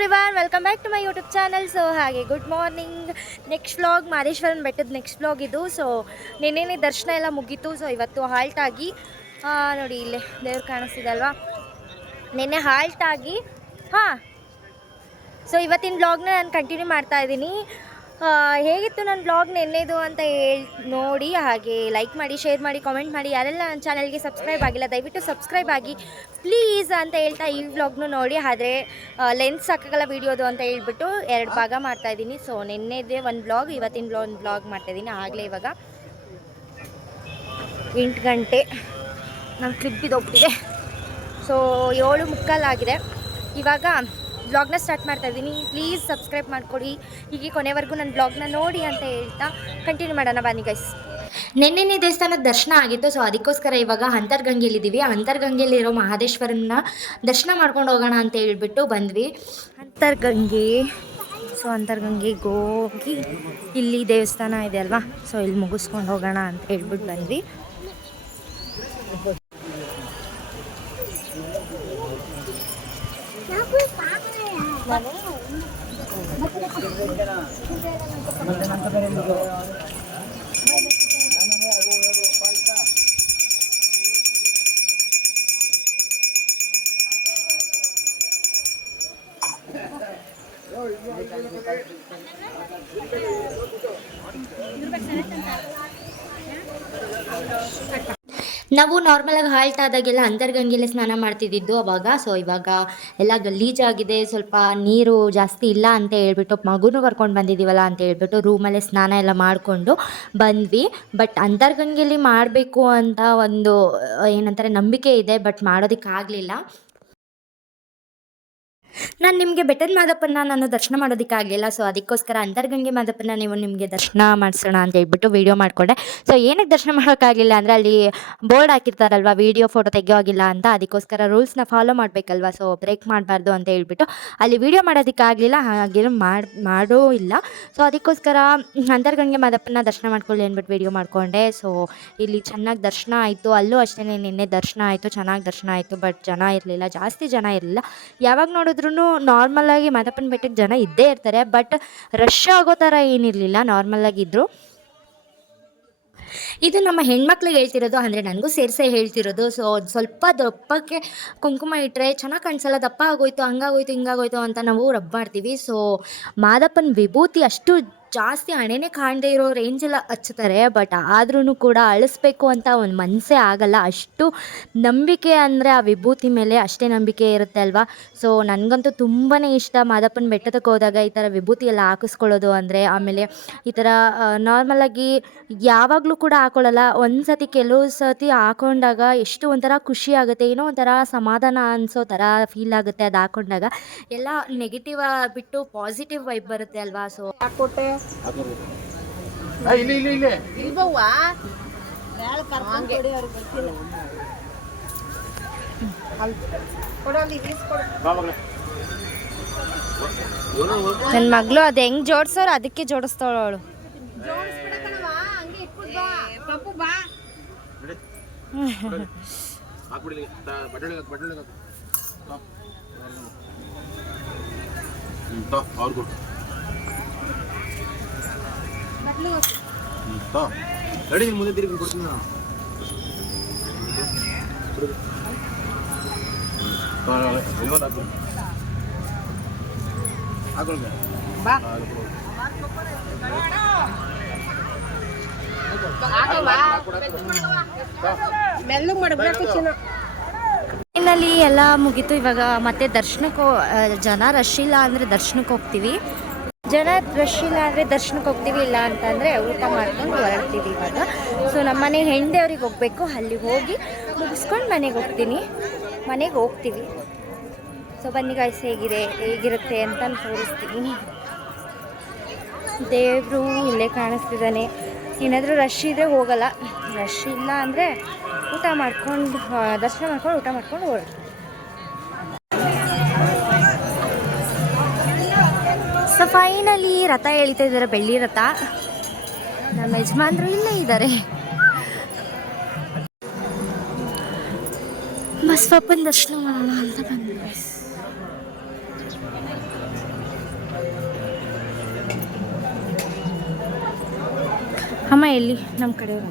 Everyone, welcome back to my YouTube channel. So ಹಾಗೆ good morning. Next vlog ಮಾದೇಶ್ವರನ ಬೆಟ್ಟದ next vlog ಇದು. So ನಿನ್ನೆನೇ ದರ್ಶನ ಎಲ್ಲ ಮುಗೀತು. ಸೊ ಇವತ್ತು ಹಾಲ್ಟ್ ಆಗಿ ನೋಡಿ ಇಲ್ಲೇ ದೇವ್ರು ಕಾಣಿಸ್ತಿದೆ ಅಲ್ವಾ, ನಿನ್ನೆ ಹಾಲ್ಟ್ ಆಗಿ ಸೊ ಇವತ್ತಿನ ವ್ಲಾಗ್ನ ನಾನು ಕಂಟಿನ್ಯೂ ಮಾಡ್ತಾ ಇದ್ದೀನಿ. ಹೇಗಿತ್ತು ನನ್ನ ವ್ಲಾಗ್ ನೆನ್ನೆದು ಅಂತ ನೋಡಿ, ಹಾಗೆ ಲೈಕ್ ಮಾಡಿ, ಶೇರ್ ಮಾಡಿ, ಕಾಮೆಂಟ್ ಮಾಡಿ. ಯಾರೆಲ್ಲ ನನ್ನ ಚಾನಲ್ಗೆ ಸಬ್ಸ್ಕ್ರೈಬ್ ಆಗಿಲ್ಲ ದಯವಿಟ್ಟು ಸಬ್ಸ್ಕ್ರೈಬ್ ಆಗಿ ಪ್ಲೀಸ್ ಅಂತ ಹೇಳ್ತಾ ಈ ವ್ಲಾಗ್ನು ನೋಡಿ. ಆದರೆ ಲೆನ್ಸ್ ಸಾಕಾಗಲ್ಲ ವೀಡಿಯೋದು ಅಂತ ಹೇಳ್ಬಿಟ್ಟು 2 ಭಾಗ ಮಾಡ್ತಾಯಿದ್ದೀನಿ. ಸೊ ನಿನ್ನೆದೇ ಒಂದು ವ್ಲಾಗ್, ಇವತ್ತಿನ ಒಂದು ವ್ಲಾಗ್ ಮಾಡ್ತಾಯಿದ್ದೀನಿ. ಆಗಲೇ ಇವಾಗ 8 ಗಂಟೆ, ನನ್ನ ಕ್ಲಿಪ್ ಇದೊಬ್ಬಿದೆ. ಸೊ 7:45 ಆಗಿದೆ. ಇವಾಗ ವ್ಲಾಗ್ನ ಸ್ಟಾರ್ಟ್ ಮಾಡ್ತಾಯಿದ್ದೀನಿ. ಪ್ಲೀಸ್ ಸಬ್ಸ್ಕ್ರೈಬ್ ಮಾಡಿಕೊಡಿ, ಹೀಗೆ ಕೊನೆವರೆಗೂ ನನ್ನ ವ್ಲಾಗ್ನ ನೋಡಿ ಅಂತ ಹೇಳ್ತಾ ಕಂಟಿನ್ಯೂ ಮಾಡೋಣ ಬನ್ನಿ ಗೈಸ್. ನಿನ್ನೆ ದೇವಸ್ಥಾನದ ದರ್ಶನ ಆಗಿತ್ತು. ಸೊ ಅದಕ್ಕೋಸ್ಕರ ಇವಾಗ ಅಂತರ್ಗಂಗೆಯಲ್ಲಿದ್ದೀವಿ. ಅಂತರ್ಗಂಗೆಯಲ್ಲಿರೋ ಮಹದೇಶ್ವರನ ದರ್ಶನ ಮಾಡ್ಕೊಂಡು ಹೋಗೋಣ ಅಂತ ಹೇಳ್ಬಿಟ್ಟು ಬಂದ್ವಿ ಅಂತರ್ಗಂಗೆ. ಸೊ ಅಂತರ್ಗಂಗೆಗೆ ಹೋಗಿ ಇಲ್ಲಿ ದೇವಸ್ಥಾನ ಇದೆ ಅಲ್ವಾ, ಸೊ ಇಲ್ಲಿ ಮುಗಿಸ್ಕೊಂಡು ಹೋಗೋಣ ಅಂತ ಹೇಳ್ಬಿಟ್ಟು ಬಂದ್ವಿ. ನಾವು ನಾರ್ಮಲಾಗಿ ಹಾಲ್ಟ್ ಆದಾಗೆಲ್ಲ ಅಂತರ್ಗಂಗೆಲ್ಲ ಸ್ನಾನ ಮಾಡ್ತಿದ್ದಿದ್ದು ಅವಾಗ. ಸೊ ಇವಾಗ ಎಲ್ಲ ಗಲೀಜಾಗಿದೆ, ಸ್ವಲ್ಪ ನೀರು ಜಾಸ್ತಿ ಇಲ್ಲ ಅಂತ ಹೇಳ್ಬಿಟ್ಟು ಮಗುನೂ ಕರ್ಕೊಂಡು ಬಂದಿದ್ದೀವಲ್ಲ ಅಂತ ಹೇಳ್ಬಿಟ್ಟು ರೂಮಲ್ಲೇ ಸ್ನಾನ ಎಲ್ಲ ಮಾಡಿಕೊಂಡು ಬಂದ್ವಿ. ಬಟ್ ಅಂತರ್ಗಂಗೆಯಲ್ಲಿ ಮಾಡಬೇಕು ಅಂತ ಒಂದು ಏನಂತಾರೆ ನಂಬಿಕೆ ಇದೆ, ಬಟ್ ಮಾಡೋದಕ್ಕಾಗಲಿಲ್ಲ. ನಾನು ನಿಮಗೆ ಬೆಟ್ಟದ ಮಾದಪ್ಪನ ನಾನು ದರ್ಶನ ಮಾಡೋದಕ್ಕಾಗಲಿಲ್ಲ. ಸೊ ಅದಕ್ಕೋಸ್ಕರ ಅಂತರ್ಗಂಗೆ ಮಾದಪ್ಪನ ನಿಮಗೆ ದರ್ಶನ ಮಾಡಿಸೋಣ ಅಂತ ಹೇಳ್ಬಿಟ್ಟು ವೀಡಿಯೋ ಮಾಡಿಕೊಂಡೆ. ಸೊ ಏನಕ್ಕೆ ದರ್ಶನ ಮಾಡೋಕ್ಕಾಗಲಿಲ್ಲ ಅಂದರೆ ಅಲ್ಲಿ ಬೋರ್ಡ್ ಹಾಕಿರ್ತಾರಲ್ವ ವೀಡಿಯೋ ಫೋಟೋ ತೆಗಿಯೋಗಿಲ್ಲ ಅಂತ, ಅದಕ್ಕೋಸ್ಕರ ರೂಲ್ಸ್ನ ಫಾಲೋ ಮಾಡಬೇಕಲ್ವ. ಸೊ ಬ್ರೇಕ್ ಮಾಡಬಾರ್ದು ಅಂತ ಹೇಳ್ಬಿಟ್ಟು ಅಲ್ಲಿ ವೀಡಿಯೋ ಮಾಡೋದಕ್ಕಾಗಲಿಲ್ಲ, ಹಾಗೇನು ಮಾಡೋ ಇಲ್ಲ. ಸೊ ಅದಕ್ಕೋಸ್ಕರ ಅಂತರ್ಗಂಗೆ ಮಾದಪ್ಪನ ದರ್ಶನ ಮಾಡ್ಕೊಳ್ಳಿ ಅಂದ್ಬಿಟ್ಟು ವೀಡಿಯೋ ಮಾಡಿಕೊಂಡೆ. ಸೊ ಇಲ್ಲಿ ಚೆನ್ನಾಗಿ ದರ್ಶನ ಆಯಿತು. ಅಲ್ಲೂ ಅಷ್ಟೇ ನಿನ್ನೆ ದರ್ಶನ ಆಯಿತು, ಚೆನ್ನಾಗಿ ದರ್ಶನ ಆಯಿತು. ಬಟ್ ಜನ ಇರಲಿಲ್ಲ, ಜಾಸ್ತಿ ಜನ ಇರಲಿಲ್ಲ. ಯಾವಾಗ ನೋಡಿದ್ರು ನಾರ್ಮಲಾಗಿ ಮಾದಪ್ಪನ ಬೆಟ್ಟಕ್ಕೆ ಜನ ಇದ್ದೇ ಇರ್ತಾರೆ, ಬಟ್ ರಶ್ ಆಗೋ ಥರ ಏನಿರಲಿಲ್ಲ, ನಾರ್ಮಲಾಗಿದ್ದರು. ಇದು ನಮ್ಮ ಹೆಣ್ಮಕ್ಳಿಗೆ ಹೇಳ್ತಿರೋದು, ಅಂದರೆ ನನಗೂ ಸೇರಿಸೇ ಹೇಳ್ತಿರೋದು. ಸೊ ಸ್ವಲ್ಪ ದಪ್ಪಕ್ಕೆ ಕುಂಕುಮ ಇಟ್ಟರೆ ಚೆನ್ನಾಗಿ ಕಾಣಿಸಲ್ಲ, ದಪ್ಪ ಆಗೋಯ್ತು, ಹಂಗಾಗೋಯ್ತು, ಹಿಂಗಾಗೋಯ್ತು ಅಂತ ನಾವು ರಬ್ ಮಾಡ್ತೀವಿ. ಸೊ ಮಾದಪ್ಪನ ವಿಭೂತಿ ಅಷ್ಟು ಜಾಸ್ತಿ ಹಣೆನೇ ಕಾಣದೇ ಇರೋ ರೇಂಜೆಲ್ಲ ಹಚ್ತಾರೆ. ಬಟ್ ಆದ್ರೂ ಕೂಡ ಅಳಿಸ್ಬೇಕು ಅಂತ ಒಂದು ಮನಸ್ಸೇ ಆಗಲ್ಲ, ಅಷ್ಟು ನಂಬಿಕೆ ಅಂದರೆ ಆ ವಿಭೂತಿ ಮೇಲೆ ಅಷ್ಟೇ ನಂಬಿಕೆ ಇರುತ್ತೆ ಅಲ್ವಾ. ಸೊ ನನಗಂತೂ ತುಂಬಾ ಇಷ್ಟ ಮಾದಪ್ಪನ ಬೆಟ್ಟದಕ್ಕೆ ಹೋದಾಗ ಈ ಥರ ವಿಭೂತಿ ಎಲ್ಲ ಹಾಕಿಸ್ಕೊಳ್ಳೋದು ಅಂದರೆ. ಆಮೇಲೆ ಈ ಥರ ನಾರ್ಮಲಾಗಿ ಯಾವಾಗಲೂ ಕೂಡ ಹಾಕೊಳ್ಳಲ್ಲ, ಒಂದು ಸತಿ ಕೆಲವು ಸತಿ ಹಾಕೊಂಡಾಗ ಎಷ್ಟು ಒಂಥರ ಖುಷಿ ಆಗುತ್ತೆ, ಏನೋ ಒಂಥರ ಸಮಾಧಾನ ಅನಿಸೋ ಥರ ಫೀಲ್ ಆಗುತ್ತೆ ಅದು ಹಾಕೊಂಡಾಗ. ಎಲ್ಲ ನೆಗೆಟಿವ್ ಬಿಟ್ಟು ಪಾಸಿಟಿವ್ ವೈಬ್ ಬರುತ್ತೆ ಅಲ್ವಾ. ಸೊ ಹಾಕೊಟ್ಟೆ ನನ್ನ ಮಗಳು ಅದು ಹೆಂಗ್ ಜೋಡಿಸೋರು ಅದಕ್ಕೆ ಜೋಡಿಸ್ತಾಳ ಅವಳು. ಮುಂದೆ ತಿರುಗಿ ಕೊಡ್ತೀನಿ ಫೈನಲಿ ಎಲ್ಲ ಮುಗೀತು. ಇವಾಗ ಮತ್ತೆ ದರ್ಶನಕ್ಕೆ ಜನ ರಶ್ ಇಲ್ಲ ಅಂದರೆ ದರ್ಶನಕ್ಕೆ ಹೋಗ್ತೀವಿ, ಜನ ರಶ್ ಇಲ್ಲ ಅಂದರೆ ದರ್ಶನಕ್ಕೆ ಹೋಗ್ತೀವಿ, ಇಲ್ಲ ಅಂತಂದರೆ ಊಟ ಮಾಡ್ಕೊಂಡು ಹೊರಡ್ತೀವಿ ಇವಾಗ. ಸೊ ನಮ್ಮನೆ ಹೆಂಡೇವ್ರಿಗೆ ಹೋಗಬೇಕು, ಅಲ್ಲಿಗೆ ಹೋಗಿ ಮುಗಿಸ್ಕೊಂಡು ಮನೆಗೆ ಹೋಗ್ತೀವಿ. ಸೊ ಬನ್ನಿ ಗಾಯ್ಸ್, ಹೇಗಿರುತ್ತೆ ಅಂತ ತೋರಿಸ್ತೀನಿ. ದೇವರು ಇಲ್ಲೇ ಕಾಣಿಸ್ತಿದ್ದಾನೆ. ಏನಾದರೂ ರಶ್ ಇದ್ದರೆ ಹೋಗಲ್ಲ, ರಶ್ ಇಲ್ಲ ಅಂದರೆ ಊಟ ಮಾಡ್ಕೊಂಡು ದರ್ಶನ ಮಾಡ್ಕೊಂಡು ಊಟ ಮಾಡ್ಕೊಂಡು ಹೊರಡ್ತೀವಿ. ಸೊ ಫೈನಲಿ ರಥ ಎಳಿತಾ ಇದ್ದಾರೆ, ಬೆಳ್ಳಿ ರಥ. ನಮ್ಮ ಯಜಮಾನ್ರು ಇಲ್ಲೇ ಇದ್ದಾರೆ. ಬಸವಪ್ಪನ ದರ್ಶನ ಮಾಡೋಣ ಅಂತ ಬಂದ್ವಿ. ಅಮ್ಮ ಎಲ್ಲಿ ನಮ್ಮ ಕಡೆಯವ್ರು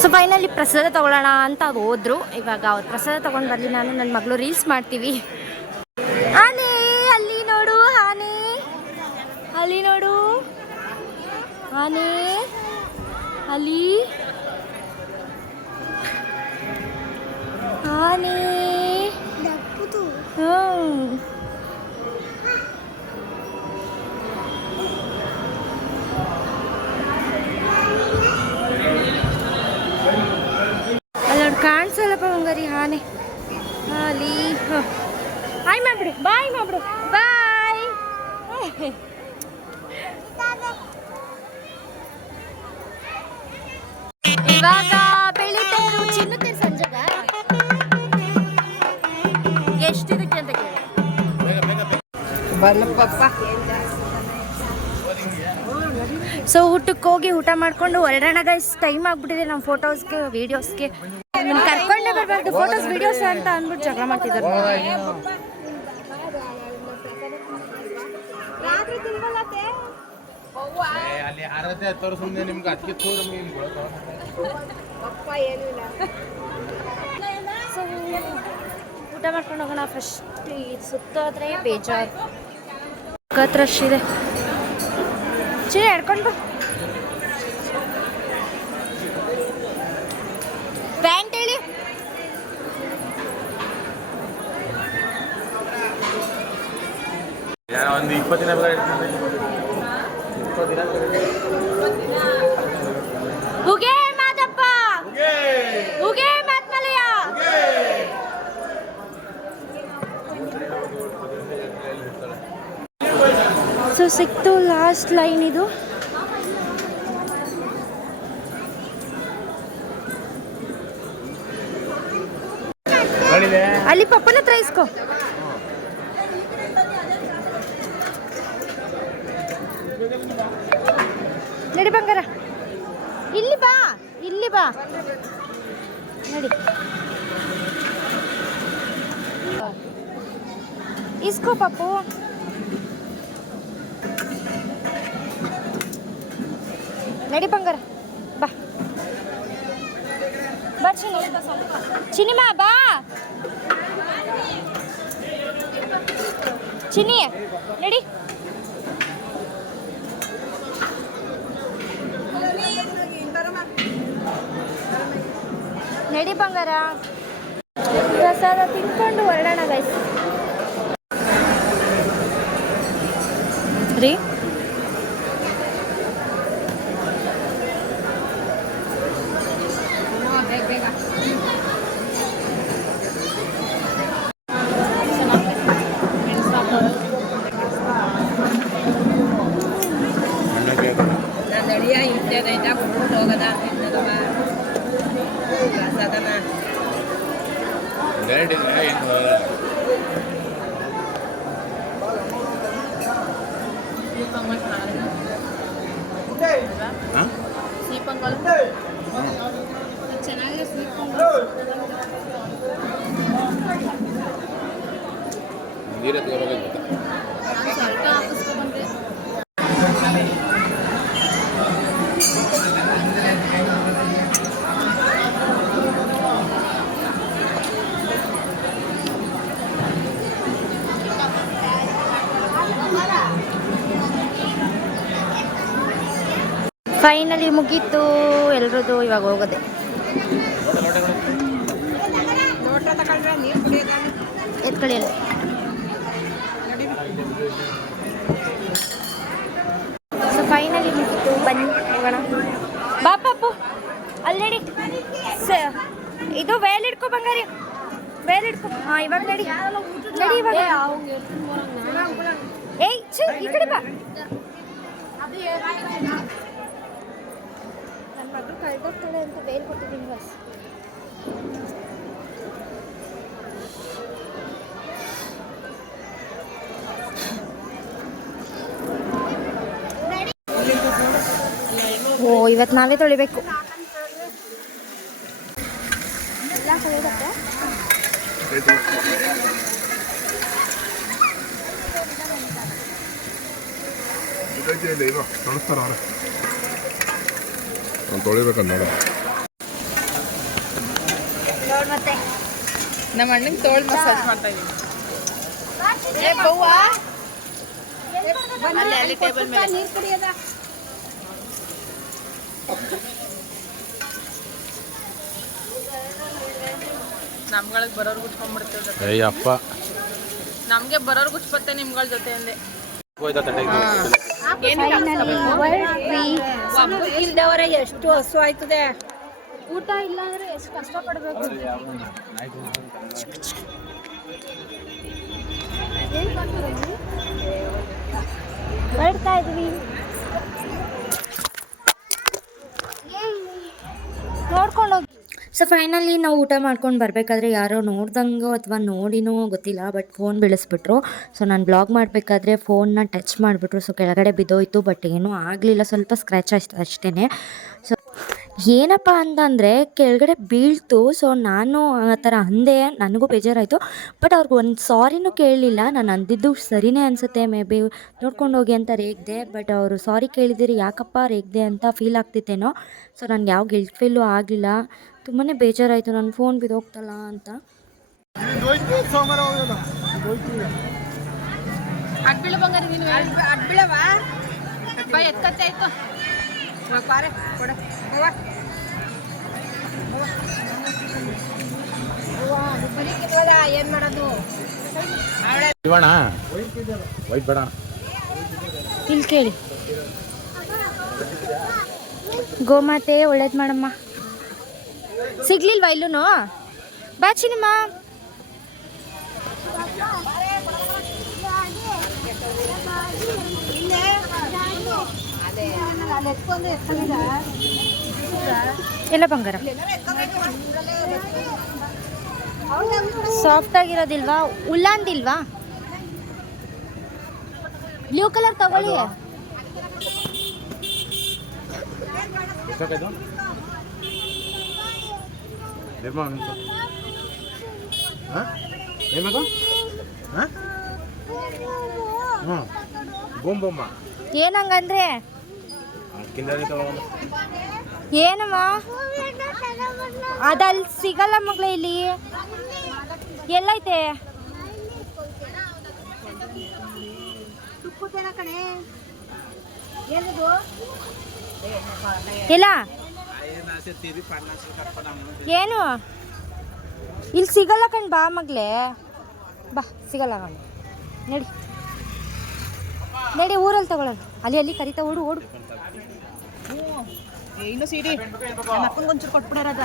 ಸೊ ಫೈನಲಿ ಪ್ರಸಾದ ತೊಗೊಳ್ಳೋಣ ಅಂತ ಹೋದ್ರು. ಇವಾಗ ಅವ್ರು ಪ್ರಸಾದ ತೊಗೊಂಡು ಬರಲಿ, ನಾನು ನನ್ನ ಮಗಳು ರೀಲ್ಸ್ ಮಾಡ್ತೀವಿ. ಆನೆ ಅಲ್ಲಿ ನೋಡು, ಆನೆ ಅಲ್ಲಿ ನೋಡು, ಆನೆ ಅಲ್ಲಿ, ಆನೆ ಅಲ್ಲೋಡು ಕಾಣಿಸಲ್ಲಪ್ಪ ಹಂಗಾರಿ ಆನೆ ಅಲ್ಲಿ. ಹಾಯ್ ಮಾಡ್ಬಿಡು, ಬಾಯ್ ಮಾಡ್ಬಿಡು, ಬಾಯ್. ಇವಾಗ ಬೆಳಿತೇರು ಚಿನ್ನುತ್ತೇರು ಸಂಜೆಗ ಎಷ್ಟಿದಕ್ಕೆ ಅಂತ ಕೇಳಿ ಬಲ್ಲಪ್ಪ. ಸೊ ಊಟಕ್ಕೆ ಹೋಗಿ ಊಟ ಮಾಡ್ಕೊಂಡು ಹೊರಡೋಣ ಗೈಸ್. ಟೈಮ್ ಆಗ್ಬಿಟ್ಟಿದೆ. ನಮ್ಮ ಫೋಟೋಸ್ಗೆ ವೀಡಿಯೋಸ್ಗೆ ಕರ್ಕೊಂಡೇ ಬರಬಾರ್ದು, ಫೋಟೋಸ್ ವೀಡಿಯೋಸ್ ಅಂತ ಅಂದ್ಬಿಟ್ಟು ಜಗಳ ಮಾಡ್ತಿದ್ದಾರೆ. ಸೊ ಊಟ ಮಾಡ್ಕೊಂಡು ಹೋಗೋಣ ಫಸ್ಟ್. ಇದು ಸುತ್ತೋದ್ರೆ ಬೇಜಾರು, ರಶ್ ಇದೆ. ಚಿನ್ನ ಹಿಡ್ಕೊಂಡು ಪ್ಯಾಂಟ್ ಹೇಳಿ. ಒಂದು 20 ದಿನ ಉಗೆ ಮಾದಪ್ಪ, ಉಗೆ ಮಾತ್ಮಲಯ. ಸೊ ಸಿಕ್ತು ಲಾಸ್ಟ್ ಲೈನ್ ಇದು. ಅಲ್ಲಿ ಪಪ್ಪನ ಹತ್ರ ಇಸ್ಕೋ. ನಡಿ ಬಂಗಾರ, ಇಲ್ಲಿ ಬಾ, ಇಲ್ಲಿ ಬಾ, ನಡಿ ಇಸ್ಕೋ ಪಪ್ಪು. ನಡಿ ಬಂಗಾರ, ಬಾ ಬಾ ಚಿನಿಮಾ, ಬಾ ಚಿನಿ, ನಡಿ. ನಡಿ ಬಂಗಾರ. ಪ್ರಸಾದ ತಿನ್ಕೊಂಡು ಹೊರಡೋಣ ಗೈಸ್. ರೀ ಫೈನಲಿ ಮುಗೀತು ಎಲ್ರದ್ದು. ಇವಾಗ ಹೋಗೋದೆ. ಎತ್ಕೊಳ್ಳಿ ಅಲ್ಲ. ಸೊ ಫೈನಲಿ ಮುಗೀತು, ಬನ್ನಿ ಹೋಗೋಣ. ಬಾ ಪಾಪು, ಅಲ್ಲಿ ನಡಿ. ಇದು ವೇಲ್ ಹಿಡ್ಕೊ ಬಂಗಾರಿ, ವೇಲ್ ಹಿಡ್ಕೊ. ಹಾಂ ಇವಾಗ ನಡಿ ನಡಿ ಇವಾಗ. ಏಯ್ ಛೀ, ಈ ಕಡೆ ಬಾ. ನನ್ನ ಮಗಳು ಕಳ್ದೋಗ್ತಾಳೆ ಅಂತ ವೇಲ್ ಕೊಟ್ಟಿದ್ದೀನಿ ಬಸ್. ಓ ಇವತ್ತು ನಾವೇ ತೊಳಿಬೇಕು. ತೊಳಿಬೇಕಂತ ನೋಡ. ಮತ್ತೆ ನಮ್ಮ ಅಣ್ಣಂಗೆ ತೋಳ್ ಮಸಾಜ್ ಮಾಡ್ತಾ ಇದ್ದೀನಿ. ಅಲ್ಲಿ ಟೇಬಲ್ ಮೇಲೆ ನಮ್ಗಳಿಗೆ ಬರೋರು ಗುಚ್ಕೊಂಡ್ಬಿಡ್ತೇವೆ. ಅಯ್ಯಪ್ಪ ನಮ್ಗೆ ಬರೋರು ಗುಚ್ಬತ್ತೆ ನಿಮ್ಗಳ ಜೊತೆ ಅಂದೆ. ಇಲ್ದವರೆ ಎಷ್ಟು ಹಸು ಆಯ್ತದೆ. ಊಟ ಇಲ್ಲ ಅಂದ್ರೆ ಎಷ್ಟು ಕಷ್ಟಪಡ್ಬೇಕು. ಬರ್ತಾ ಇದ್ವಿ ನೋಡ್ಕೊಂಡು ಹೋಗಿ. ಸೊ ಫೈನಲಿ ನಾವು ಊಟ ಮಾಡ್ಕೊಂಡು ಬರಬೇಕಾದ್ರೆ ಯಾರೋ ನೋಡ್ದಂಗೋ ಅಥವಾ ನೋಡಿನೋ ಗೊತ್ತಿಲ್ಲ, ಬಟ್ ಫೋನ್ ಬೀಳಿಸ್ಬಿಟ್ರು. ಸೊ ನಾನು ಬ್ಲಾಗ್ ಮಾಡಬೇಕಾದ್ರೆ ಫೋನ್ನ ಟಚ್ ಮಾಡಿಬಿಟ್ರು. ಸೊ ಕೆಳಗಡೆ ಬಿದ್ದೋಯ್ತು, ಬಟ್ ಏನೂ ಆಗಲಿಲ್ಲ, ಸ್ವಲ್ಪ ಸ್ಕ್ರ್ಯಾಚ್ ಆಯ್ತು ಅಷ್ಟೇ. ಸೊ ಏನಪ್ಪ ಅಂತಂದರೆ ಕೆಳಗಡೆ ಬೀಳ್ತು. ಸೊ ನಾನು ಆ ಥರ ಅಂದೆ, ನನಗೂ ಬೇಜಾರಾಯಿತು. ಬಟ್ ಅವ್ರಿಗೆ ಒಂದು ಸಾರಿನೂ ಕೇಳಲಿಲ್ಲ. ನಾನು ಅಂದಿದ್ದು ಸರಿಯೇ ಅನಿಸುತ್ತೆ, ಮೇ ಬಿ ನೋಡ್ಕೊಂಡು ಹೋಗಿ ಅಂತ ರೇಗಿದೆ. ಬಟ್ ಅವರು ಸಾರಿ ಕೇಳಿದಿರಿ, ಯಾಕಪ್ಪ ರೇಗಿದೆ ಅಂತ ಫೀಲ್ ಆಗ್ತಿತ್ತೇನೋ. ಸೊ ನನಗೆ ಯಾವ ಗಿಲ್ಟ್ ಫೀಲು ಆಗಲಿಲ್ಲ. ತುಂಬಾ ಬೇಜಾರಾಯಿತು, ನನ್ನ ಫೋನ್ ಬಿದ್ದೋಗ್ತಲ್ಲ ಅಂತ. ಅಡ್ಬೀಳ ಬಂಗಾರಿ ನೀನು ಅಡ್ಬೀಳವಾ ಅಪ್ಪ ಎತ್ಕತ್ತಾಯ್ತು ಪಾರೆ ಕೊಡ ಏನ್ ಮಾಡೋದು ಇವಣ ವೈಟ್ ಬೇಡ. ಇಲ್ಲಿ ಕೇಳಿ, ಗೋಮಾತೆ ಒಳ್ಳೇದು ಮಾಡಮ್ಮ. ಸಿಗ್ಲಿಲ್ವಾ ಇಲ್ಲೂ? ಬಾ ಚಿನಿಮ್ಮ. ಎಲ್ಲ ಬಂಗಾರ ಸಾಫ್ಟ್ ಆಗಿರೋದಿಲ್ವಾ? ಉಲ್ಲಾಂದಿಲ್ವಾ? ಬ್ಲೂ ಕಲರ್ ತಗೊಳ್ಳಿ. ಏನಂಗಂದ್ರೆ ಏನಮ್ಮ ಅದಲ್ಲಿ ಸಿಗಲ್ಲ ಮಗಳ. ಇಲ್ಲಿ ಎಲ್ಲೈತೆ? ಇಲ್ಲ ಏನು ಇಲ್ಲಿ ಸಿಗಲ್ಲ ಕಣ್. ಬಾ ಮಗ್ಲೇ, ಬಾ, ಸಿಗಲ್ಲ ಕಣ್. ನಡಿ ನಡಿ, ಊರಲ್ಲಿ ತಗೊಳ್ಳೋಣ. ಅಲ್ಲಿ ಕರಿತಾ ಓಡು ಓಡು. ಇನ್ನು ಸೀಡಿ ಅಕ್ಕಂಗೊಂಚೂರು ಕೊಟ್ಬಿಡೋದ.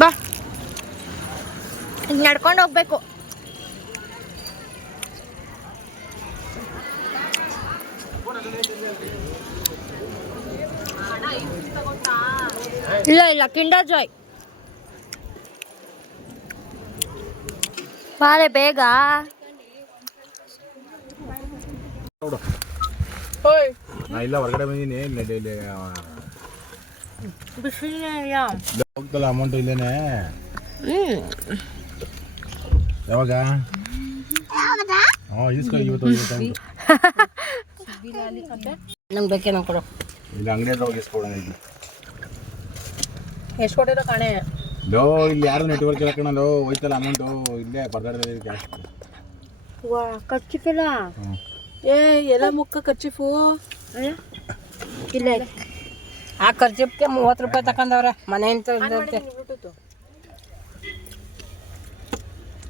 ಬಾ, ನಡ್ಕೊಂಡು ಹೋಗ್ಬೇಕು. ಇಲ್ಲ ಕಿಂಡರ್ ಜಾಯ್ ಬಾಳೆ ಬೇಗ. ನಾ ಇಲ್ಲ ಹೊರಗಡೆ ಬಂದೀನಿ. ಹೋಗ್ತಲ್ಲ ಅಮೌಂಟ್ ಇಲ್ಲೇನೆ. ಯಾವಾಗ? ಇಸ್ಕೊ ಇವತ್ತು ನಂಗೆ ಬೇಕೇನೋ ಕೊಡು. ಇಲ್ಲಿ ಅಂಗಡಿ ಹತ್ರ ಹೋಗಿ ಇಸ್ಕೊಡೋಣ ಇಲ್ಲಿ. ಎಷ್ಟು ಕೊಟ್ಟಿರೋ ಕಾಣೆ? ಲೋ ಇಲ್ಲಿ ಯಾರು ನೆಟ್ವರ್ಕ್ ಇಲ್ಲ ಕಣ. ಲೋ ಹೋಯ್ತಲ್ಲ ಅಮೌಂಟು ಇಲ್ಲೇ ಪರದಾಡ್ದಲ್ಲಿ ಕ್ಯಾಶ್. ವಾ ಖರ್ಚಿಫಿಲ್ಲ ಏ ಎಲ್ಲ ಮುಕ್ಕ ಖರ್ಚಿಫು ಇಲ್ಲ. ಆ ಖರ್ಚಿಪ್ಗೆ 30 ರೂಪಾಯಿ ತಗೊಂಡವ್ರೆ ಮನೆ ಅಂತ ಇದ್ದೈತೆ.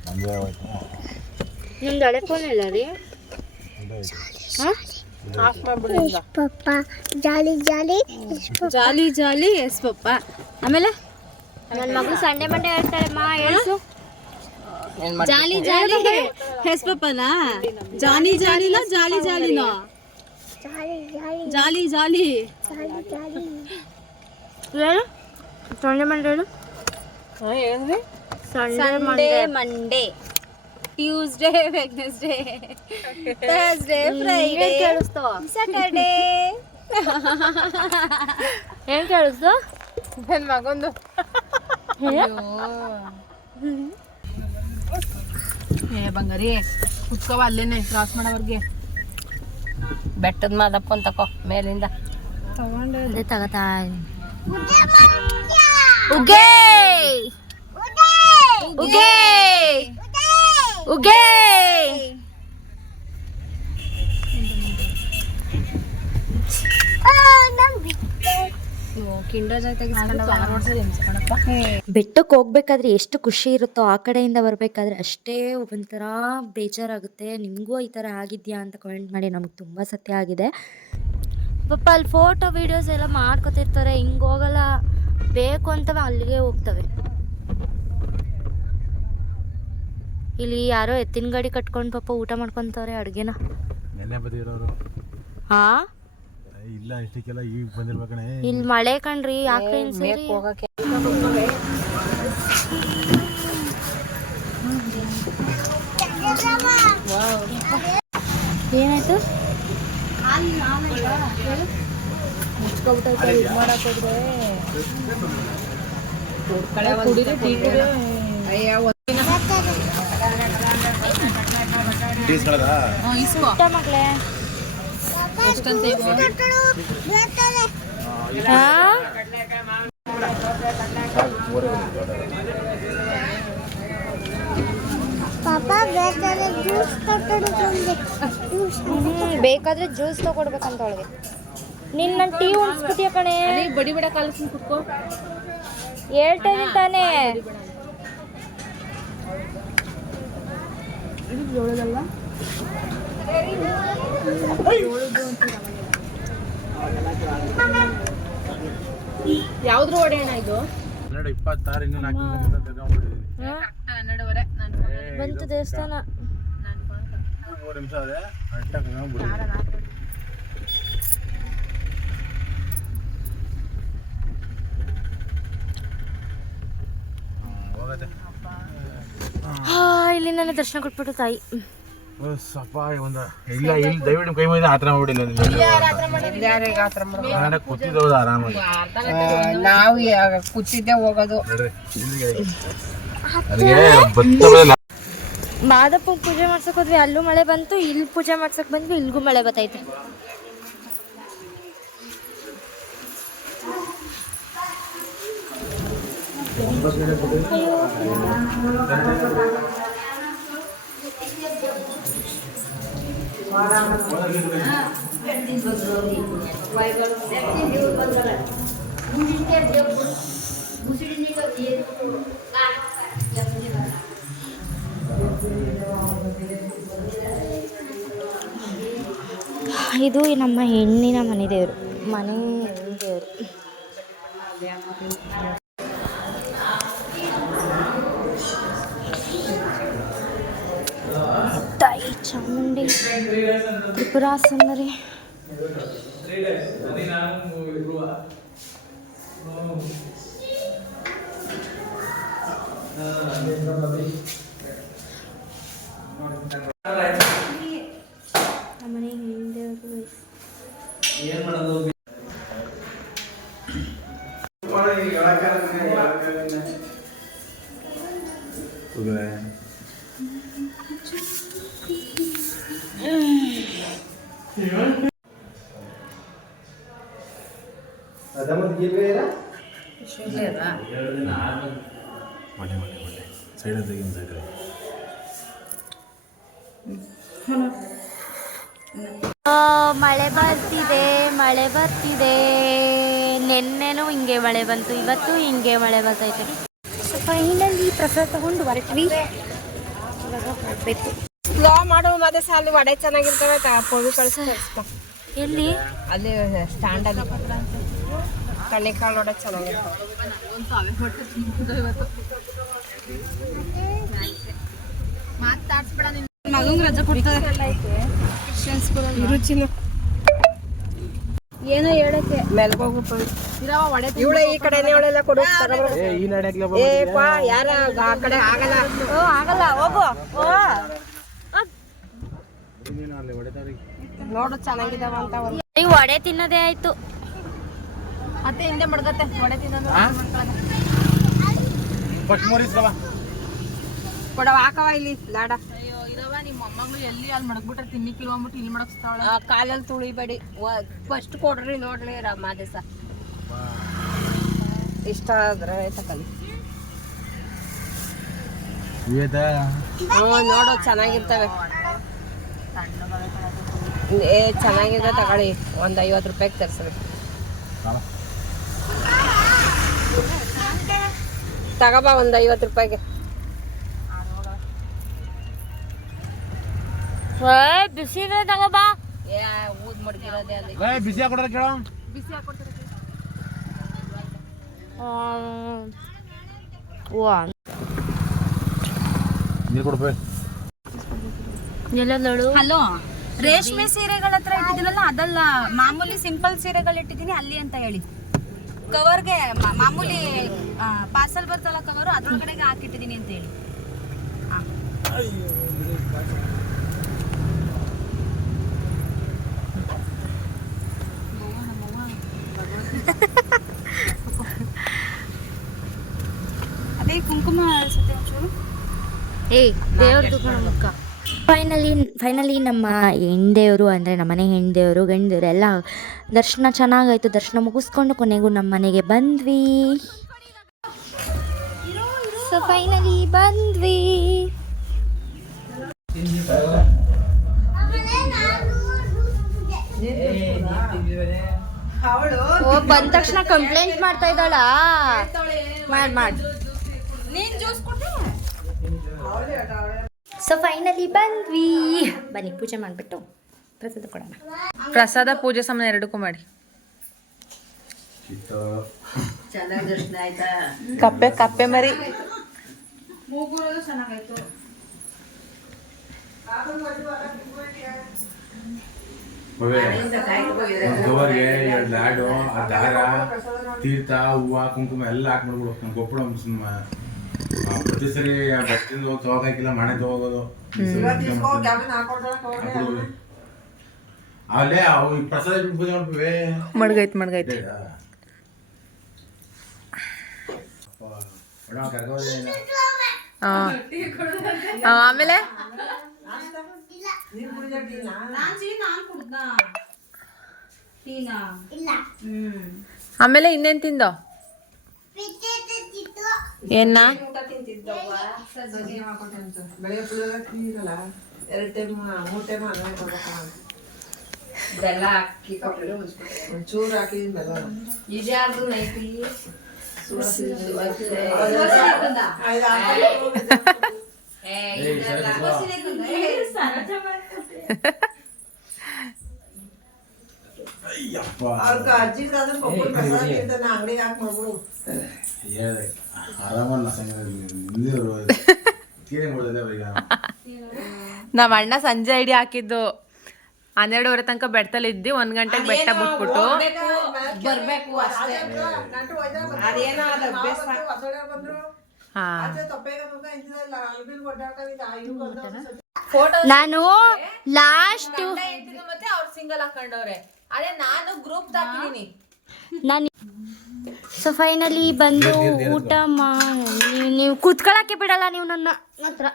ಹಂಗೆ ಹೋಯ್ತು. ನಿಮ್ದು ಹಳೆ ಫೋನ್ ಇಲ್ಲ ರೀ? ಹಾಂ ಆಫ್ ಮಾಡ್ಬಿಡಿ ಈಗ. ಪಪ್ಪ ಜಾಲಿ ಜಾಲಿ ಜಾಲಿ ಜಾಲಿ ಎಸ್ ಪಪ್ಪ. ಆಮೇಲೆ ನನ್ನ ಮಗಳು ಸಂಡೆ ಮಂಡೆ ಹೇಳ್ತಾಳೆ ಮಾ ಹೇಳ್ಸು. ಏನ್ ಮಾಡ್ತಿ? ಜಾಲಿ ಜಾಲಿ ಎಸ್ ಪಪ್ಪನಾ? ಜಾನಿ ಜಾಲಿನಾ ಜಾಲಿ ಜಾಲಿನೋ? ಜಾಲಿ ಜಾಲಿ ಜಾಲಿ ಜಾಲಿ ಜಾಲಿ ಜಾಲಿ ಹೇಳು ಸಂಡೆ ಮಂಡೆ ಹೇಳು. ಹೇಳಿದ್ವಿ Sunday Monday Tuesday Wednesday Thursday Friday ಕೇಳಿಸ್ತು? ಸ್ಯಾಟರ್ಡೇ. ಏನ್ ಕೇಳಿಸ್ತು? ನನ್ನ ಮಗೊಂದು ಏ ಬಂಗಾರಿ ಕುತ್ಕೋವ ಅಲ್ಲೇನೆ ಕ್ರಾಸ್ ಮಾಡೋವರ್ಗೆ. ಬೆಟ್ಟದ ಮಾದಪ್ಪ ತಕೋ ಮೇಲಿಂದ. ಅದೇ ತಗತಾ ಉಗೇ ಉಗೇ ಉಗೇ. ಬೆಟ್ಟಕ್ಕೆ ಹೋಗ್ಬೇಕಾದ್ರೆ ಎಷ್ಟು ಖುಷಿ ಇರುತ್ತೋ ಆ ಕಡೆಯಿಂದ ಬರಬೇಕಾದ್ರೆ ಅಷ್ಟೇ ಒಂಥರ ಬೇಜಾರಾಗುತ್ತೆ. ನಿಮಗೂ ಈ ಥರ ಆಗಿದೆಯಾ ಅಂತ ಕಮೆಂಟ್ ಮಾಡಿ. ನಮಗೆ ತುಂಬ ಸತ್ಯ ಆಗಿದೆ. ಪಾಪ ಅಲ್ಲಿ ಫೋಟೋ ವೀಡಿಯೋಸ್ ಎಲ್ಲ ಮಾಡ್ಕೊತಿರ್ತಾರೆ. ಹಿಂಗೆ ಹೋಗಲ್ಲ, ಬೇಕು ಅಂತವೆ ಅಲ್ಲಿಗೆ ಹೋಗ್ತವೆ. ಇಲ್ಲಿ ಯಾರೋ ಎತ್ತಿನ ಗಾಡಿ ಕಟ್ಕೊಂಡು ಪಾಪ ಊಟ ಮಾಡ್ಕೊತವ್ರೆ ಅಡುಗೆನ. ನೆನ್ನೆ ಬಂದಿರೋರು ಹಾಂ ಇಲ್ಲ ಇಷ್ಟಕ್ಕೆಲ್ಲ ಈಗ ಬಂದಿರ್ಬೇಕಣೆ. ಇಲ್ಲಿ ಮಳೆ ಕಣ್ರಿ, ಯಾಕೆ ಮೇಕ್ ಹೋಗಕ್ಕೆ ಏನಾಯ್ತು? ಊಟ ಮಗಳೇ ಹಾಂ ಪಾಪ ಬೇಕಾದ್ರೆ ಜ್ಯೂಸ್ ಕೊಟ್ಟರು ಬೇಕಾದ್ರೆ ಜ್ಯೂಸ್ ತಗೊಡ್ಬೇಕಂತ ಅವಳಿಗೆ. ನಿನ್ನ ಟೀ ಉಣಿಸ್ಬಿಟ್ಟಿಯ ಕಣೆ. ಬಡಿ ಬಿಡ ಕಾಲಿಸ್ಕೊಂಡು ಕುತ್ಕೋ. ಹೇಳ್ತೇನೆ ತಾನೇ. ಯಾವ್ದ್ರ ಹೊಡೆಯೋಣ ಇದು? 26 ಇನ್ನೂ 4 ನಿಮಿಷ ತಗೊಂಡ್ಬಿಟ್ಟಿದ್ದೀನಿ. 12:30 ನಾನು ಬಂತು ದೇವಸ್ಥಾನ. 3 ನಿಮಿಷ ಅದೇ ಅಟ್ಟಾಗಿ ತಗೊಂಡ್ಬಿಟ್ಟಿದ್ದೀನಿ. ಹೋಗತ್ತೆ. ಇಲ್ಲಿ ನನ್ನ ದರ್ಶನ ಕೊಟ್ಬಿಟ್ಟು ತಾಯಿ. ಸಪ್ಪ ಒಂದು ಇಲ್ಲ ಇಲ್ಲಿ ದಯವಿಟ್ಟು ಕೈ ಮುಗಿದ ಆತರ ಮಾಡ್ಬಿಡಿಲ್ಲ. ಕೂತಿದ್ದೌದು ಆರಾಮಾಗಿ. ನಾವು ಕೂತಿದ್ದೆ ಹೋಗೋದು. ಮಾದಪ್ಪ ಪೂಜೆ ಮಾಡ್ಸಕ್ ಹೋದ್ವಿ, ಅಲ್ಲೂ ಮಳೆ ಬಂತು. ಇಲ್ಲಿ ಪೂಜೆ ಮಾಡ್ಸಕ್ ಬಂದ್ವಿ, ಇಲ್ಗೂ ಮಳೆ ಬತ್ತೈತೆ. ಇದು ನಮ್ಮ ಹೆಣ್ಣಿನ ಮನೆ ದೇವರು, ಮನೆ ದೇವರು. ತಾಯಿ ಚಾಮುಂಡಿ, ತ್ರಿಪುರಾ ಸುಂದರಿ. ಮನೆ ಹಿಂದೇವರು ಮನೆ ಸೈಡ್ ತೆಗಿ ಸೈಡ್. ಮಳೆ ಬರ್ತಿದೆ. ನೆನ್ನೆನೂ ಹಿಂಗೆ ಮಳೆ ಬಂತು, ಇವತ್ತು ಹಿಂಗೆ ಮಳೆ ಬರ್ತೈತೆ. ಸೊ ಫೈನಲಿ ಪ್ರಸಾದ ತಗೊಂಡು ಹೊರಟ್ವಿ. ಇವಾಗ ಹೋಗ್ಬೇಕು. ಸ್ಲೋ ಮಾಡು ಮತ್ತೆ ಸಾಲಿ ವಡೆ ಚೆನ್ನಾಗಿರ್ತವೆ ಪೊವಿ ಕಳಿಸ್ತಾ ಎಲ್ಲಿ? ಅಲ್ಲಿ ಸ್ಟ್ಯಾಂಡಲ್ಲಿ ಕಣ್ಣಿಕಾಳು ವಡೆ ಚೆನ್ನಾಗಿರ್ತವೆ. ಮಗಂಗ್ ರಜೆ ಕೊಡ್ತಾರೆ ರುಚಿನ ಏನೋ ಹೇಳಕ್ಕೆ ಮೆಲ್ಗೋಗ್ಬಿಟ್ಟು ಇವಳೆ ಈ ಕಡೆನೇ ಇವಳೆಲ್ಲ ಕೊಡು ಯಾರ ಆ ಕಡೆ ಆಗಲ್ಲ. ಆಗಲ್ಲ, ಹೋಗು. ನೋಡು ಚೆನ್ನಾಗಿದಾವ ಅಂತ ನೀವು ವಡೆ ತಿನ್ನೋದೇ ಆಯ್ತು. ಮತ್ತೆ ಹಿಂದೆ ಮಡ್ಗತ್ತೆ ವಡೆ ತಿನ್ನೋದು ಫಸ್ಟ್ ಮೂರಿಸ್ಕವ ಕೊಡವ ಹಾಕವ ಇಲ್ಲಿ ಲಾಡ. ಅಯ್ಯೋ ಇರವ ನಿಮ್ಮ ಮೊಮ್ಮಗಳು ಎಲ್ಲಿ ಅಲ್ಲಿ ಮಡಗ್ಬಿಟ್ರೆ ತಿನ್ನಿಕ್ಕಿಲ್ವ ಅಂದ್ಬಿಟ್ಟು ಇಲ್ಲಿ ಮಡಗಿಸ್ತಾವಳ. ಕಾಲಲ್ಲಿ ತುಳಿಬೇಡಿ, ಫಸ್ಟ್ ಕೊಡ್ರಿ ನೋಡ್ರಿ ಮಾದೇಶ ಇಷ್ಟ ಆದ್ರೆ ತಕಲಿ. ನೋಡು ಚೆನ್ನಾಗಿರ್ತವೆ. ಚೆನ್ನಾಗಿದೆ ತಗೊಳ್ಳಿ, ಒಂದು 50 ರೂಪಾಯಿಗೆ ತರಿಸ್ರಿ. ತಗೋಬಾ ಒಂದು 50 ರೂಪಾಯಿಗೆ. ಬಿಸಿ ತಗೋಬಾ. ಊದ್ ಮಡ್ಗಿರೋದೇ ಅಲ್ಲಿ. ಬಿಸಿ ಹಾಕೊಡ್ರ ಕೇಳೋ. ನೀರು ಕೊಡ್ಬೇಕು. ಎಲ್ಲದಳು? ಹಲೋ, ರೇಷ್ಮೆ ಸೀರೆಗಳ ಹತ್ರ ಇಟ್ಟಿದ್ದೀನಲ್ಲ ಅದಲ್ಲ, ಮಾಮೂಲಿ ಸಿಂಪಲ್ ಸೀರೆಗಳು ಇಟ್ಟಿದ್ದೀನಿ ಅಲ್ಲಿ ಅಂತ ಹೇಳಿ. ಕವರ್ಗೆ ಮಾಮೂಲಿ ಪಾರ್ಸಲ್ ಬರ್ತಲ್ಲ ಕವರು, ಅದ್ರೊಳಗಡೆಗೆ ಹಾಕಿಟ್ಟಿದ್ದೀನಿ ಅಂತ ಹೇಳಿ. ಅದೇ ಕುಂಕುಮ ಅನ್ಸುತ್ತೆ ಒಂಚೂರು. ದೇವ್ರದ್ದು ಮುಖ. ಫೈನಲಿ ನಮ್ಮ ಹೆಣ್ದೇವರು ಅಂದರೆ ನಮ್ಮನೆ ಹೆಣ್ದೇವರು ಗಂಡದೇವರು ಎಲ್ಲ ದರ್ಶನ ಚೆನ್ನಾಗಾಯಿತು. ದರ್ಶನ ಮುಗಿಸ್ಕೊಂಡು ಕೊನೆಗೂ ನಮ್ಮ ಮನೆಗೆ ಬಂದ್ವಿ. ಸೊ ಫೈನಲಿ ಬಂದ್ವಿ. ಬಂದ ತಕ್ಷಣ ಕಂಪ್ಲೇಂಟ್ ಮಾಡ್ತಾ ಇದ್ದಾಳ. ಮಾಡಿ ಸೊ ಫೈನಲಿ ಬಂದ್ವಿ. ಬನ್ನಿ ಪೂಜೆ ಮಾಡಿಬಿಟ್ಟು ಪ್ರಸಾದ ಕೊಡೋಣ. ಪ್ರಸಾದ ಪೂಜೆ ಸಾಮಾನು ಎರಡಕ್ಕೂ ಮಾಡಿ. ಕಪ್ಪೆ ಮರಿ ಗವರ್ಗೆ 2 ಲಾಡು, ಆ ದಾರ, ತೀರ್ಥ, ಹೂವು, ಕುಂಕುಮ ಎಲ್ಲ ಹಾಕಿ ಮಾಡ್ಬಿಡು. ನಮ್ಗೆ ಒಪ್ಪಡ ಸುಮ್ಮ ಪ್ರತಿ ಸರಿ ಬಸ್ತಿಂದ ಹೋಗಿ ತಗೋಕಾಕಿಲ್ಲ, ಮನೆ ತಗೋಗೋದು. ಅಲ್ಲೇ ಅವು ಪ್ರಸಾದ ಪೂಜೆ ಮಾಡ್ತೀವಿ. ಮಡ್ಗೈತ್ ಆಮೇಲೆ ಆಮೇಲೆ ಇನ್ನೇನ್ ತಿಂದೋ? ಏನ ಬೆಲ್ಲ ಹಾಕಿ ಒಂಚೂರು ಹಾಕಿದ್ಮೇಲೆ ಇದ್ಯಾರ್ದು ನೈಟಿ ಆರಾಮಲ್ಲ ನಮ್ಮ ಅಣ್ಣ ಸಂಜೆ ಐಡಿ ಹಾಕಿದ್ದು 12:30 ತನಕ ಬೆಟ್ಟದಲ್ಲಿ ಇದ್ದಿ. 1 ಗಂಟೆಗೆ ಬೆಟ್ಟ ಬಿಟ್ಬಿಟ್ಟು ಬರ್ಬೇಕು ಅಷ್ಟೇ. ಅದೇನೋ ಅದು ಅಭ್ಯಾಸ. ನಾನು ಲಾಸ್ಟ್ ಮತ್ತೆ ಅವ್ರು ಸಿಂಗಲ್ ಹಾಕೊಂಡವ್ರೆ. ಅದೇ ನಾನು ಗ್ರೂಪ್ ಹಾಕಿದೀನಿ. ನಾನು ಸೊ ಫೈನಲಿ ಬಂದು ಊಟ ನೀವು ಕೂತ್ಕೊಳ್ಳೋಕ್ಕೆ ಬಿಡಲ್ಲ ನೀವು ನನ್ನ ಹತ್ರ.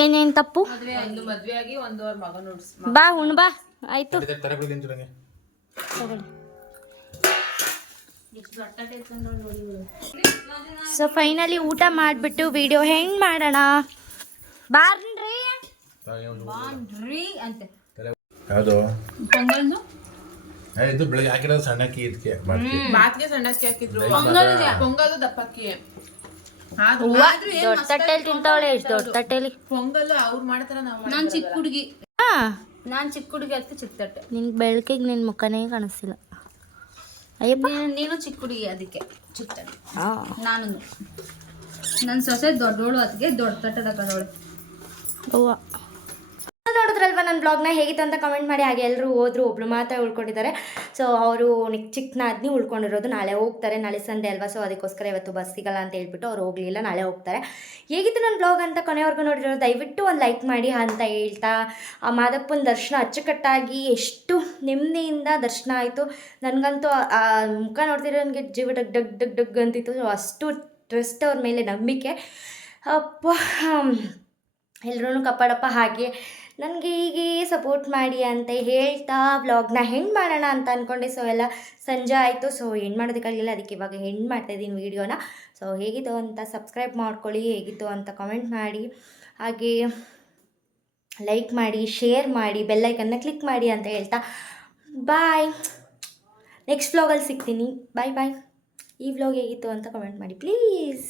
ಏನೇನು ತಪ್ಪು? ಒಂದು ಮದ್ವೆ ಆಗಿ 1 ಮಗ ನೋಡ್ಸ್ ಬಾ ಉಣ್ ಬಾ. ಆಯ್ತು ಸೊ ಫೈನಲಿ ಊಟ ಮಾಡಿಬಿಟ್ಟು ವಿಡಿಯೋ ಹೆಂಗ್ ಮಾಡೋಣ ಬಾರ್ರಿ ಅಂತೆ ಯಾವುದು ಪೊಂಗಲ್ದು ಇದು ಬೆಳಗ್ಗೆ ಹಾಕಿರೋದು ಸಣ್ಣಕ್ಕಿ ಇದಕ್ಕೆ ಬಾತ್ಗೆ ಸಣ್ಣಕ್ಕಿ ಹಾಕಿದ್ರು ಪೊಂಗಲ್ ದಪ್ಪಕ್ಕಿ ದೊಡ್ಡ ತಟ್ಟೆಲಿ ತಿಂತಾವಳೆ ಎಷ್ಟು ದೊಡ್ಡ ತಟ್ಟೆಲಿ ಪೊಂಗಲ್ ಅವ್ರು ಮಾಡ್ತಾರ ನಾವು ನಾನ್ ಚಿಕ್ಕ ಹುಡುಗಿ ಹಾ ನಾನ್ ಚಿಕ್ಕ ಹುಡುಗಿ ಅದಕ್ಕೆ ಚಿಕ್ಕ ತಟ್ಟೆ ನಿನ್ ಬೆಳಕಿಗೆ ನಿನ್ನ ಮುಖನೇ ಕಾಣಿಸ್ತಿಲ್ಲ ಅಯ್ಯಪ್ಪ ನೀನು ಚಿಕ್ಕ ಹುಡುಗಿ ಅದಕ್ಕೆ ಚಿಕ್ಕ ತಟ್ಟೆ ಹಾ ನಾನು ನನ್ನ ಸೊಸೆ ದೊಡ್ಡೋಳು ಅದಕ್ಕೆ ದೊಡ್ಡ ತಟ್ಟೆ ತಗೊಂಡವಳೆ ಅವ್ವ ನೋಡಿದ್ರಲ್ವ ನನ್ನ ಬ್ಲಾಗ್ನ ಹೇಗಿತ್ತು ಅಂತ ಕಮೆಂಟ್ ಮಾಡಿ. ಹಾಗೆ ಎಲ್ಲರೂ ಹೋದ್ರು, ಒಬ್ರು ಮಾತ್ರ ಉಳ್ಕೊಂಡಿದ್ದಾರೆ. ಸೊ ಅವರು ಚಿಕ್ಕ ನಾದಿನಿ ಉಳ್ಕೊಂಡಿರೋದು, ನಾಳೆ ಹೋಗ್ತಾರೆ. ನಾಳೆ ಸಂಡೇ ಅಲ್ವಾ, ಸೊ ಅದಕ್ಕೋಸ್ಕರ ಇವತ್ತು ಬಸ್ ಸಿಗಲ್ಲ ಅಂತ ಹೇಳ್ಬಿಟ್ಟು ಅವ್ರು ಹೋಗಲಿಲ್ಲ, ನಾಳೆ ಹೋಗ್ತಾರೆ. ಹೇಗಿತ್ತು ನನ್ನ ಬ್ಲಾಗ್ ಅಂತ ಕೊನೆವರೆಗೂ ನೋಡಿರೋ ದಯವಿಟ್ಟು ಒಂದು ಲೈಕ್ ಮಾಡಿ ಅಂತ ಹೇಳ್ತಾ, ಆ ಮಾದಪ್ಪನ ದರ್ಶನ ಅಚ್ಚುಕಟ್ಟಾಗಿ ಎಷ್ಟು ನೆಮ್ಮದಿಯಿಂದ ದರ್ಶನ ಆಯಿತು. ನನಗಂತೂ ಆ ಮುಖ ನೋಡ್ತಿರೋ ನನಗೆ ಜೀವ ಡಗ್ ಡಗ್ ಡಗ್ ಡಗ್ ಅಂತಿತ್ತು. ಸೊ ಅಷ್ಟು ಟ್ರಸ್ಟ್ ಅವ್ರ ಮೇಲೆ ನಂಬಿಕೆ. ಅಪ್ಪ ಎಲ್ಲರೂ ಕಪ್ಪಡಪ್ಪ ಹಾಗೆ ನನಗೆ ಹೀಗೆ ಸಪೋರ್ಟ್ ಮಾಡಿ ಅಂತ ಹೇಳ್ತಾ ವ್ಲಾಗ್ನ ಹೆಣ್ಣು ಮಾಡೋಣ ಅಂತ ಅಂದ್ಕೊಂಡೆ. ಸೊ ಎಲ್ಲ ಸಂಜೆ ಆಯಿತು, ಸೊ ಹೆಣ್ಣು ಮಾಡೋದಕ್ಕಾಗಲಿಲ್ಲ, ಅದಕ್ಕೆ ಇವಾಗ ಹೆಣ್ಣು ಮಾಡ್ತಾಯಿದ್ದೀನಿ ವೀಡಿಯೋನ. ಸೊ ಹೇಗಿತ್ತು ಅಂತ ಸಬ್ಸ್ಕ್ರೈಬ್ ಮಾಡ್ಕೊಳ್ಳಿ, ಹೇಗಿತ್ತು ಅಂತ ಕಮೆಂಟ್ ಮಾಡಿ, ಹಾಗೆ ಲೈಕ್ ಮಾಡಿ, ಶೇರ್ ಮಾಡಿ, ಬೆಲ್ಲೈಕನ್ನ ಕ್ಲಿಕ್ ಮಾಡಿ ಅಂತ ಹೇಳ್ತಾ ಬಾಯ್. ನೆಕ್ಸ್ಟ್ ವ್ಲಾಗಲ್ಲಿ ಸಿಗ್ತೀನಿ. ಬಾಯ್ ಬಾಯ್. ಈ ವ್ಲಾಗ್ ಹೇಗಿತ್ತು ಅಂತ ಕಮೆಂಟ್ ಮಾಡಿ ಪ್ಲೀಸ್.